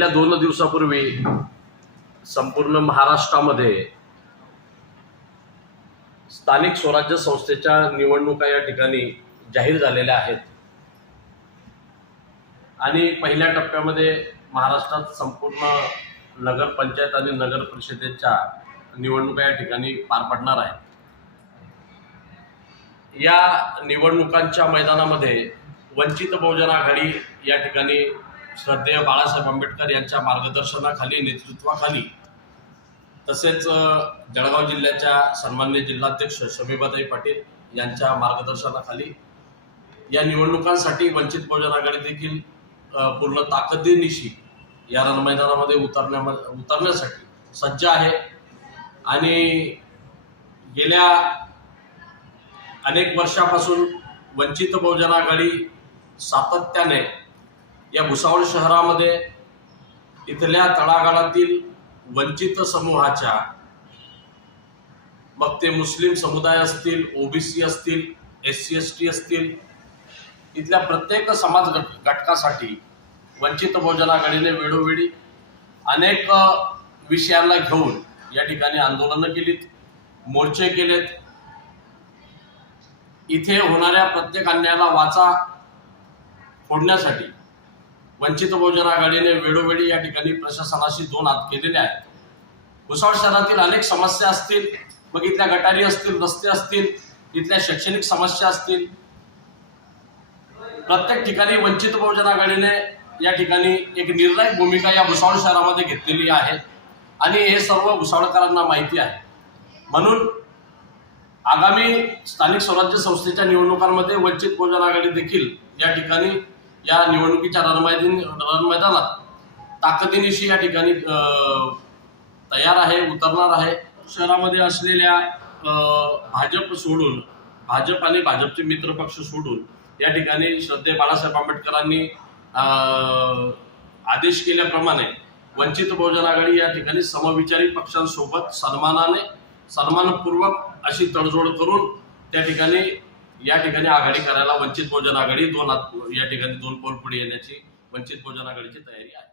गेल्या दोन दिवसापूर्वी संपूर्ण महाराष्ट्रामध्ये स्थानिक स्वराज्य संस्थेच्या निवडणुका या ठिकाणी जाहीर झालेल्या आहेत. आणि पहिल्या टप्प्यामध्ये महाराष्ट्रात संपूर्ण नगरपंचायत आणि नगर परिषदेच्या निवडणुका या ठिकाणी पार पडणार आहेत. या निवडणुकांच्या मैदानामध्ये वंचित बहुजन आघाडी या ठिकाणी श्रद्धेय बाळासाहेब आंबेडकर यांच्या मार्गदर्शनाखाली नेतृत्वाखाली तसेच जळगाव जिल्ह्याच्या सन्मान्य जिल्हाध्यक्ष शमीबाताई पाटील यांच्या मार्गदर्शनाखाली या निवडणुकांसाठी वंचित बहुजन आघाडी देखील पूर्ण ताकदीनिशी या रणमैदानामध्ये उतरण्या उतरण्यासाठी सज्ज आहे. आणि गेल्या अनेक वर्षापासून वंचित बहुजन आघाडी सातत्याने या भुसावळ शहरामध्ये इथल्या तळागाळातील वंचित समूहाच्या मग ते मुस्लिम समुदाय असतील ओबीसी असतील एस सी एस टी असतील इथल्या प्रत्येक समाज गट घटकासाठी वंचित बहुजन आघाडीने वेळोवेळी अनेक विषयांना घेऊन या ठिकाणी आंदोलनं केलीत मोर्चे केलेत. इथे होणाऱ्या प्रत्येक अन्यायाला वाचा फोडण्यासाठी वंचित बहुजन आघाडीने वेळोवेळी या ठिकाणी प्रशासनाशी दोन हात केलेले आहेत. भुसावळ शहरातील अनेक समस्या असतील मग इथल्या गटारी असतील रस्ते असतील इथल्या शैक्षणिक समस्या असतील. प्रत्येक ठिकाणी वंचित बहुजन आघाडीने या ठिकाणी एक निर्णायक भूमिका या भुसावळ शहरामध्ये घेतलेली आहे आणि हे सर्व भुसावळकरांना माहिती आहे. म्हणून आगामी स्थानिक स्वराज्य संस्थेच्या निवडणुकांमध्ये वंचित बहुजन आघाडी देखील या ठिकाणी या निवडणुकीच्या रणमैदान रणमैदानात ताकदीनिशी या ठिकाणी तयार आहे उतरणार आहे. शहरामध्ये असलेल्या भाजप सोडून भाजप आणि भाजपचे मित्रपक्ष सोडून या ठिकाणी श्रद्धे बाळासाहेब आंबेडकरांनी आदेश केल्याप्रमाणे वंचित बहुजन आघाडी या ठिकाणी समविचारी पक्षांसोबत सन्मानाने सन्मानपूर्वक अशी तडजोड करून त्या ठिकाणी या ठिकाणी आघाडी करायला वंचित बहुजन आघाडी दोन या ठिकाणी दोन पोल पुढे येण्याची वंचित बहुजन आघाडीची तयारी आहे.